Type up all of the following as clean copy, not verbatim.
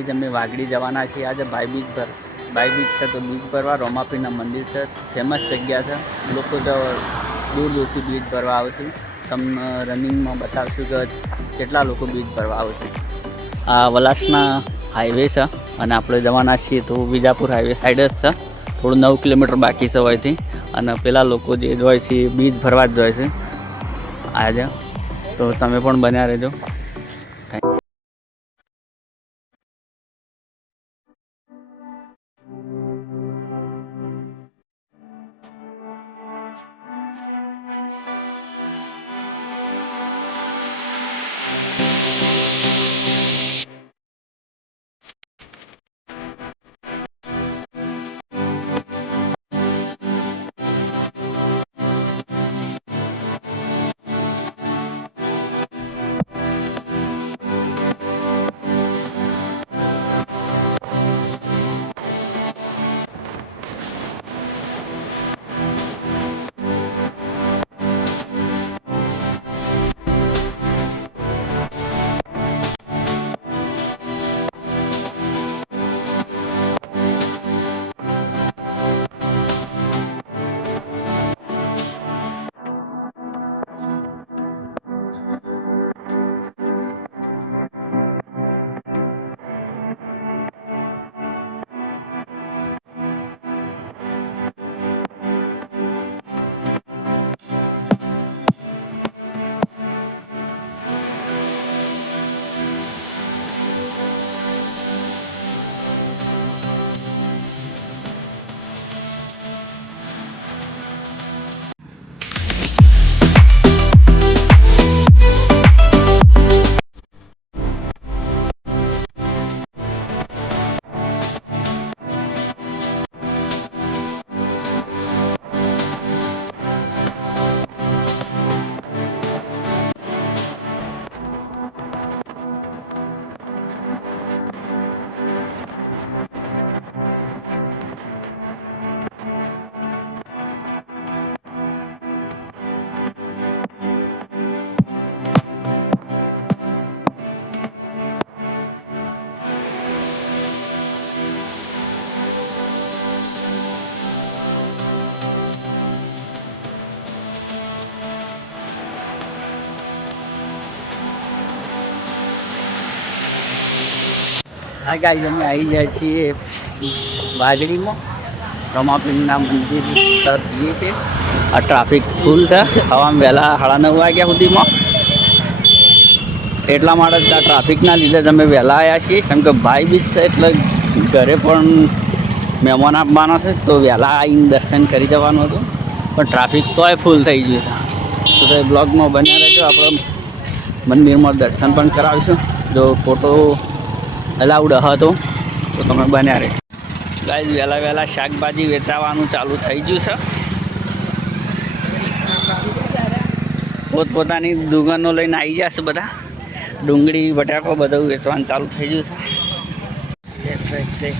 Guys અમે વાગડી જવાના છીએ આજે ભાઈ બીજ છે તો બીજ ભરવા રોમાપીરના મંદિર છે, ફેમસ જગ્યા છે, લોકો તો દૂર દૂરથી બીજ ભરવા આવશે. તમને રનિંગમાં બતાવશું કે કેટલા લોકો બીજ ભરવા આવશે. આ વલાસના હાઈવે છે અને આપણે જવાના છીએ તો વિજાપુર હાઈવે સાઈડ જ છે. થોડું 9 કિલોમીટર બાકી છે હોયથી અને પેલા લોકો જે હોય છે બીજ ભરવા જ હોય છે આજે, તો તમે પણ બન્યા રહેજો. હા ગાઈઝ અમે આવી જાય છીએ વાજડીમાં, રમાપીરના મંદિર તરફ જઈએ છીએ. આ ટ્રાફિક ફૂલ છે હવામાં વહેલા 9:30 વાગ્યા સુધીમાં, એટલા માટે જ આ ટ્રાફિકના લીધે જ અમે વહેલા આવ્યા છીએ. કેમ કે ભાઈ બીજ છે એટલે ઘરે પણ મહેમાન આપવાના છે તો વહેલા આવીને દર્શન કરી જવાનું હતું, પણ ટ્રાફિક તોય ફૂલ થઈ ગયું છે. તો એ બ્લોગમાં બન્યા રહેજો, આપણે મંદિરમાં દર્શન પણ કરાવીશું. જો ફોટો અલાઉડ હતો તો તમે બન્યા રહે. ગાઈઝ વહેલા શાકભાજી વેચાવાનું ચાલુ થઈ ગયું છે. પોતપોતાની દુકાનો લઈને આવી જશે બધા. ડુંગળી બટાકો બધું વેચવાનું ચાલુ થઈ ગયું છે.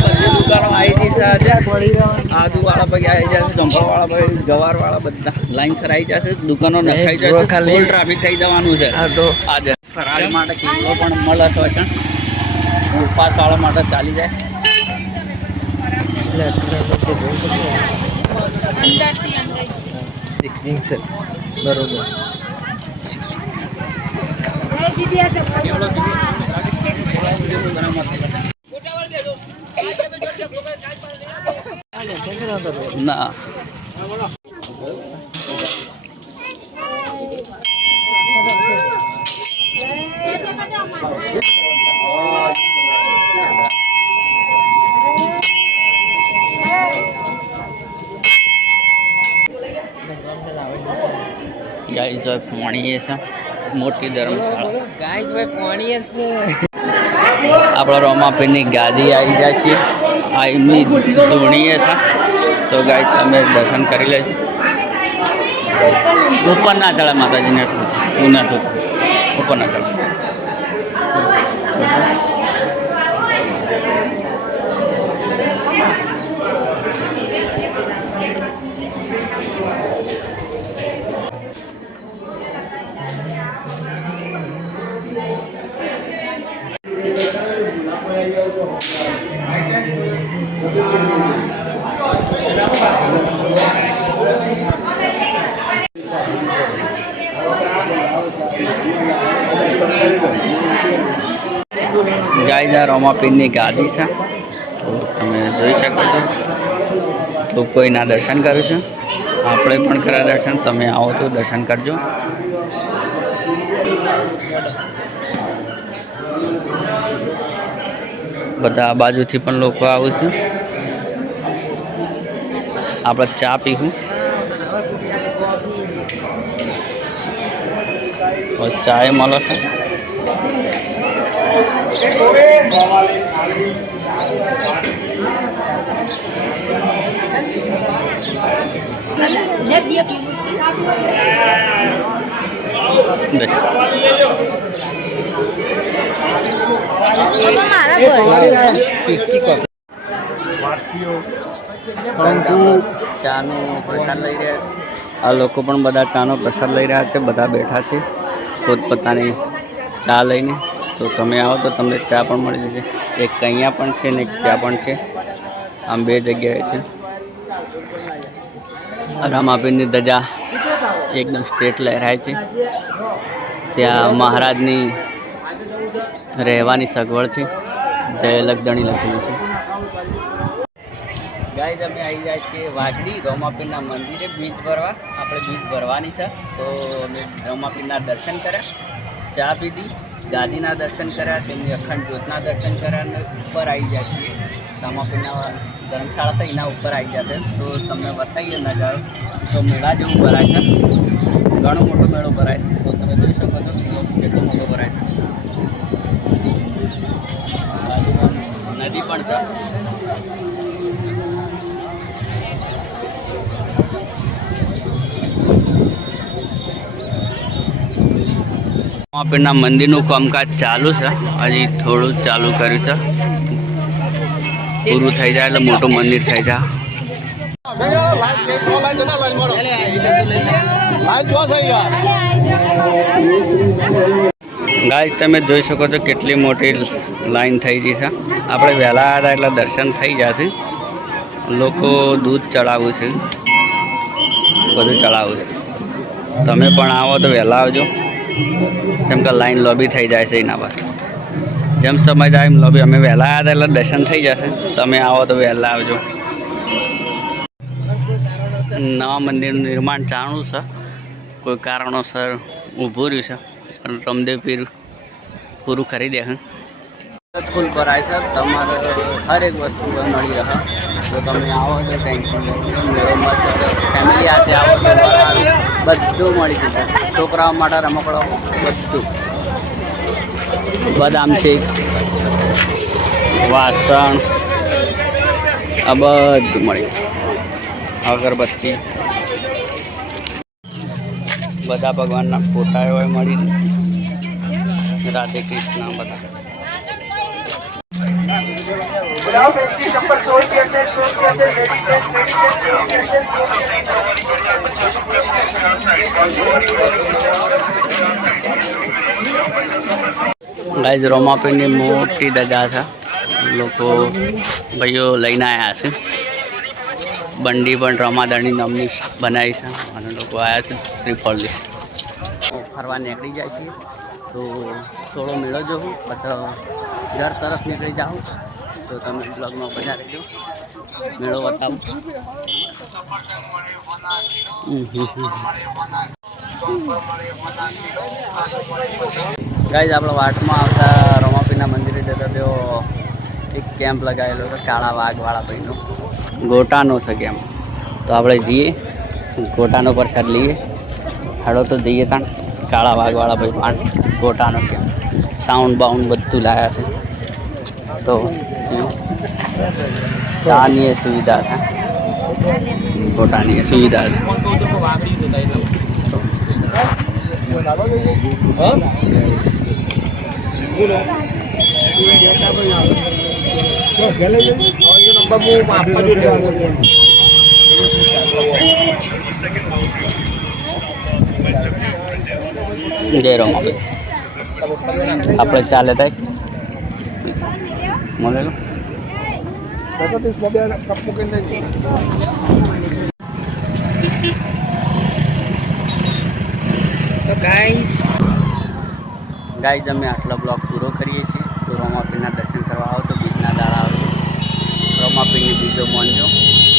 બધી દુકાનો આવી ગઈ છે આજે. આદુવાળા ભાઈ આવી જશે, ચંપાવાળા ભાઈ, ગવારવાળા બધા લાઈનસર આવી જશે. દુકાનો નખાઈ જશે, ફૂલ ટ્રાફિક થઈ જવાનું છે આજે. ફરાળ માટે કિલો પણ મળે તો ઉપવાસવાળા માટે ચાલી જાય. બરોબર. ના ગાઈઝ જો પાણી છે, મોટી ધર્મશાળા. ગાઈઝ ભાઈ પાણી છે. આપણા રોમાપીરની ગાદી આવી જાય છે, આ એમની ધૂણીએ છે. તો ગાઈઝ તમે દર્શન કરી લેજો. ઉપર ના ચડે માતાજીને, હું ના થતું ઉપર ના ચડે. ગાઈઝ આ રોમાપીરની ગાદી છે, તો તમે જોઈ શકો છો. લોકો એના દર્શન કરે છે, આપણે પણ કર્યા દર્શન. તમે આવો તો દર્શન કરજો. બધા બાજુથી પણ લોકો આવે છે. આપણે ચા પીવું, ચા એ મળે છે. ચાનો પ્રસાદ લઈ રહ્યા છે. આ લોકો પણ બધા ચાનો પ્રસાદ લઈ રહ્યા છે. બધા બેઠા છે પોતપોતાની ચા લઈને. તો તમે આવો તો તમને ચા પણ મળી જશે. એક અહીંયા પણ છે ને એક ત્યાં પણ છે. આમ બે જગ્યાએ છે. રામાપીરની ધજા એકદમ સ્ટ્રેટ લહેરાય છે. ત્યાં મહારાજની રહેવાની સગવડ છે. જય લખદણી લખેલું છે. ગાઈઝ અમે આવી જાય છીએ વાઘડી રોમાપીરના મંદિરે બીજ ભરવા. આપણે બીજ ભરવાની છે, તો અમે રોમાપીરના દર્શન કર્યા, ચા પીધી, ગાદીના દર્શન કર્યા, તેમની અખંડ જ્યોતના દર્શન કર્યા અને ઉપર આવી જાય છીએ. રોમાપીરના ધર્મશાળા છે એના ઉપર આવી જશે, તો તમને બતાવીએ નજારો. તો મેળા જેવું ભરાય છે, ઘણો મોટો મેળો ભરાય છે. તો તમે જોઈ શકો છો કેટલો મોટો ભરાય છે. બાજુમાં નદી પણ છે. રોમાપીરના મંદિરનું કામકાજ ચાલુ છે. હજી થોડું ચાલુ કર્યું છે. પૂરું થઈ જાય એટલે મોટું મંદિર થઈ જાય. ગાઈસ તમે જોઈ શકો છો કેટલી મોટી લાઈન થઈ ગઈ છે. આપણે વહેલા આવ્યા એટલે દર્શન થઈ જશે. લોકો દૂધ ચડાવવું છે, બધું ચડાવવું છે. તમે પણ આવો તો વહેલા આવજો, જેમ કે લાઈન લોબી થઈ જાય છે એના પાસે. જેમ સમય જાય એમ લોબી. અમે વહેલા આવ્યા હતા એટલે દર્શન થઈ જશે. તમે આવો તો વહેલા આવજો. નવા મંદિરનું નિર્માણ ચાલુ છે. કોઈ કારણોસર ઊભું રહ્યું છે, પણ રમદેવ પીર પૂરું કરી દે. ફૂલ ભરાય છે. તમારે હરેક વસ્તુ મળી રહે. તો તમે આવો તો ટેન્શન ફેમિલી સાથે આવો તો બધું મળી જશે. છોકરાઓ માટે રમકડો બધું, બદામ શેક, વાસણ, આ બધું મળી. અગરબત્તી, બધા ભગવાનના ફોટા એવા મળી જશે. રાધે કૃષ્ણ બધા. ગાઈઝ રોમાપીરની મોટી ધજા છે. લોકો ભાઈઓ લઈને આવ્યા છે. બંડી પણ રમાદાણી નામની બનાવી છે અને લોકો આવ્યા છે શ્રીફળની. ફરવા નીકળી જાય છે. તો થોડો મેળો જોઉં, પછી ઘર તરફ નીકળી જાઉં. તો તમે બ્લોગમાં બધા રહેજો, મેળો બતાવું. ગાઈઝ આપણે વાટમાં આવતા રોમાપીરના મંદિરે જતા તેઓ એક કેમ્પ લગાવેલો હતો કાળા વાઘવાળા ભાઈનો. ગોટાનો છે કેમ્પ. તો આપણે જઈએ, ગોટાનો પ્રસાદ લઈએ. હાડો તો જઈએ ત્યાં કાળા વાઘવાળા ભાઈ પણ ગોટાનો કેમ્પ. સાઉન્ડ બાઉન્ડ બધું લાવ્યા છે. તો ચાની સુવિધા છે, ગોટાની સુવિધા છે. જય રોમાપીર. આપણે ચાલે થાય મળેલું. તો ગાઈસ ગાઈઝ અમે આટલો બ્લોગ પૂરો કરીએ છીએ. તો રોમાપીરના દર્શન કરવા આવો તો બીજના દાડા આવજો. રોમાપીરની બીજો માનજો.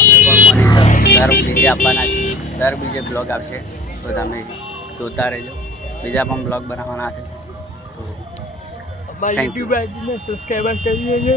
અમે પણ માનીશું. દર બીજે આપવાના છીએ. દર બીજે બ્લોગ આવશે તો તમે જોતા રહેજો. બીજા પણ બ્લોગ બનાવવાના છે. અમારી યુટ્યુબ આઈડીને સબસ્ક્રાઈબર કરી દેજો.